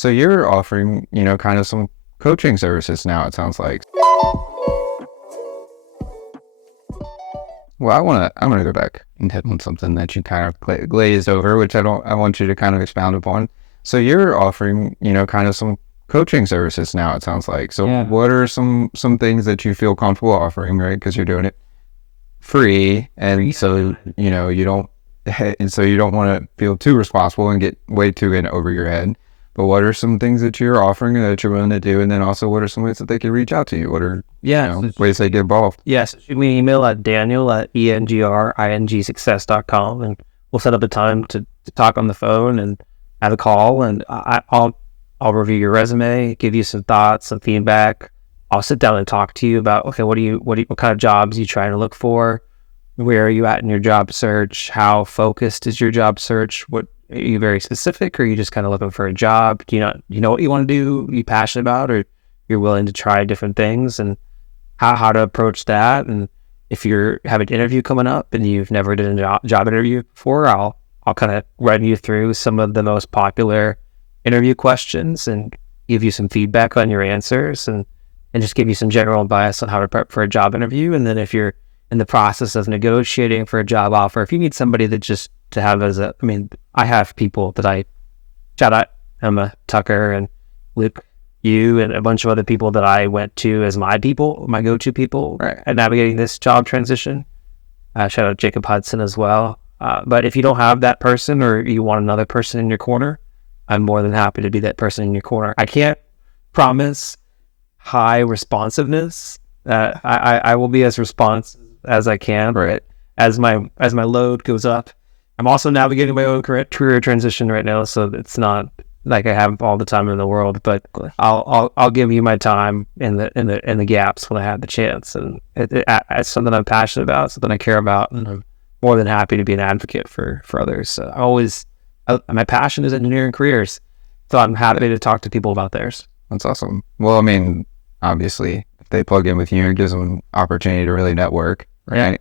So you're offering, kind of some coaching services now, it sounds like. Well, I'm gonna go back and hit on something that you kind of glazed over, which I want you to kind of expound upon. So you're offering, kind of some coaching services now, it sounds like. So Yeah. what are some things that you feel comfortable offering, right? Because you're doing it free, and so you don't, and so you don't want to feel too responsible and get way too in over your head. But what are some things that you're offering and that you're willing to do, and then also what are some ways that they can reach out to you? What are ways they get involved? Yes, shoot me an email at daniel@engringsuccess.com, and we'll set up a time to talk on the phone and have a call, and I'll review your resume, give you some thoughts, some feedback. I'll sit down and talk to you about, okay, what kind of jobs are you trying to look for? Where are you at in your job search? How focused is your job search? What are you very specific, or are you just kind of looking for a job? Do you know what you want to do? Are you passionate about, or you're willing to try different things, and how to approach that? And if you have an interview coming up and you've never done a job interview before, I'll kind of run you through some of the most popular interview questions and give you some feedback on your answers, and just give you some general advice on how to prep for a job interview. And then if you're in the process of negotiating for a job offer, if you need somebody that just to have I have people that I shout out, Emma, Tucker, and Luke, you, and a bunch of other people that I went to as my go-to people, Right, at navigating this job transition. Shout out Jacob Hudson as well. But if you don't have that person, or you want another person in your corner, I'm more than happy to be that person in your corner. I can't promise high responsiveness. I will be as responsive as I can, right. as my load goes up. I'm also navigating my own career transition right now, so it's not like I have all the time in the world, but I'll give you my time in the gaps when I have the chance, and it's something I'm passionate about, something I care about, and I'm more than happy to be an advocate for others. So my passion is engineering careers, so I'm happy to talk to people about theirs. That's awesome. Well, I mean, obviously, if they plug in with you, it gives them an opportunity to really network, right? Yeah.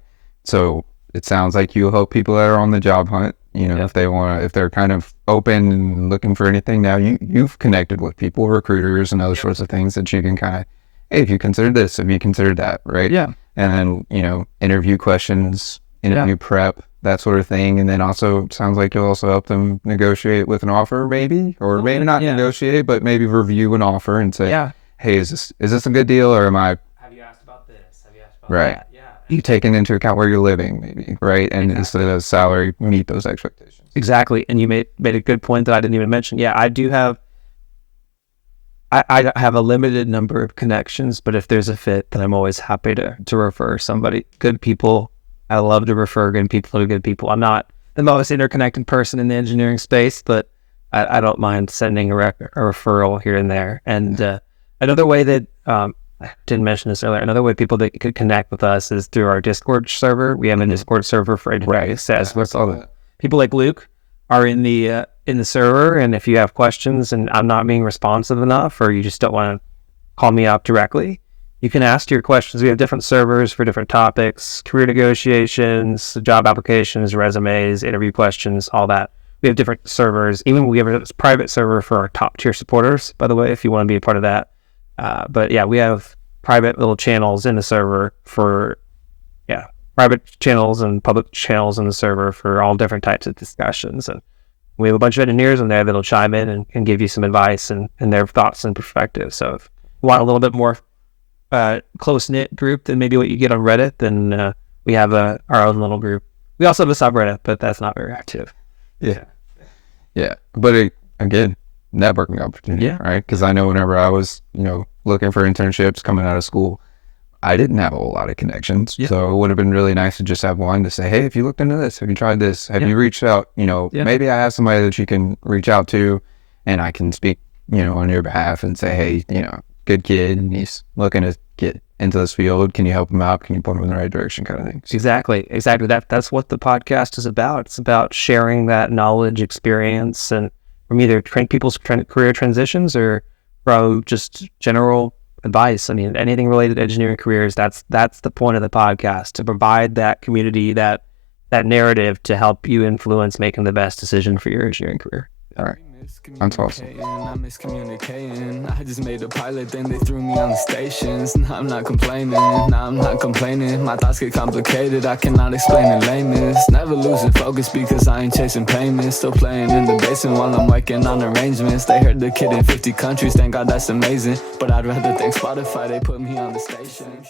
So it sounds like you help people that are on the job hunt. If they're kind of open and looking for anything. Now you've connected with people, recruiters, and other sorts of things that you can kind of, hey, if you consider this, have you considered that, right? Yeah. And then interview questions, interview prep, that sort of thing. And then also it sounds like you'll also help them negotiate with an offer, maybe, or maybe not negotiate, but maybe review an offer and say, hey, is this a good deal, or am I? Have you asked about this? Have you asked about Right. that? Yeah. You taking into account where you're living, maybe, right? And instead of salary, meet those expectations. Exactly. And you made a good point that I didn't even mention. Yeah, I do have. I have a limited number of connections, but if there's a fit, then I'm always happy to refer somebody. Good people. I love to refer good people to good people. I'm not the most interconnected person in the engineering space, but I don't mind sending a referral here and there. And another way that I didn't mention this earlier. Another way people that could connect with us is through our Discord server. We have a Discord server for engineering success. People like Luke are in the server, and if you have questions and I'm not being responsive enough, or you just don't want to call me up directly, you can ask your questions. We have different servers for different topics: career negotiations, job applications, resumes, interview questions, all that. We have different servers. Even we have a private server for our top tier supporters, by the way, if you want to be a part of that. But yeah, we have private little channels in the server for, private channels and public channels in the server for all different types of discussions. And we have a bunch of engineers in there that'll chime in and give you some advice and their thoughts and perspectives. So if you want a little bit more close-knit group than maybe what you get on Reddit, then we have our own little group. We also have a subreddit, but that's not very active. Yeah. But again, networking opportunity, right? Because I know whenever I was, looking for internships coming out of school, I didn't have a whole lot of connections. So it would have been really nice to just have one to say, hey, if you looked into this, have you tried this? Have you reached out? Maybe I have somebody that you can reach out to, and I can speak, on your behalf and say, hey, good kid, and he's looking to get into this field. Can you help him out? Can you point him in the right direction, kind of thing? Exactly. That's what the podcast is about. It's about sharing that knowledge, experience, and from either people's career transitions or from just general advice. I mean, anything related to engineering careers, that's the point of the podcast, to provide that community, that narrative to help you influence making the best decision for your engineering career. All right. That's awesome. I miscommunicating. I just made a pilot, then they threw me on the stations. Nah, I'm not complaining. Nah, I'm not complaining. My thoughts get complicated. I cannot explain in lameness. Never losing focus because I ain't chasing payments. Still playing in the basement while I'm working on arrangements. They heard the kid in 50 countries. Thank God that's amazing. But I'd rather thank Spotify. They put me on the station.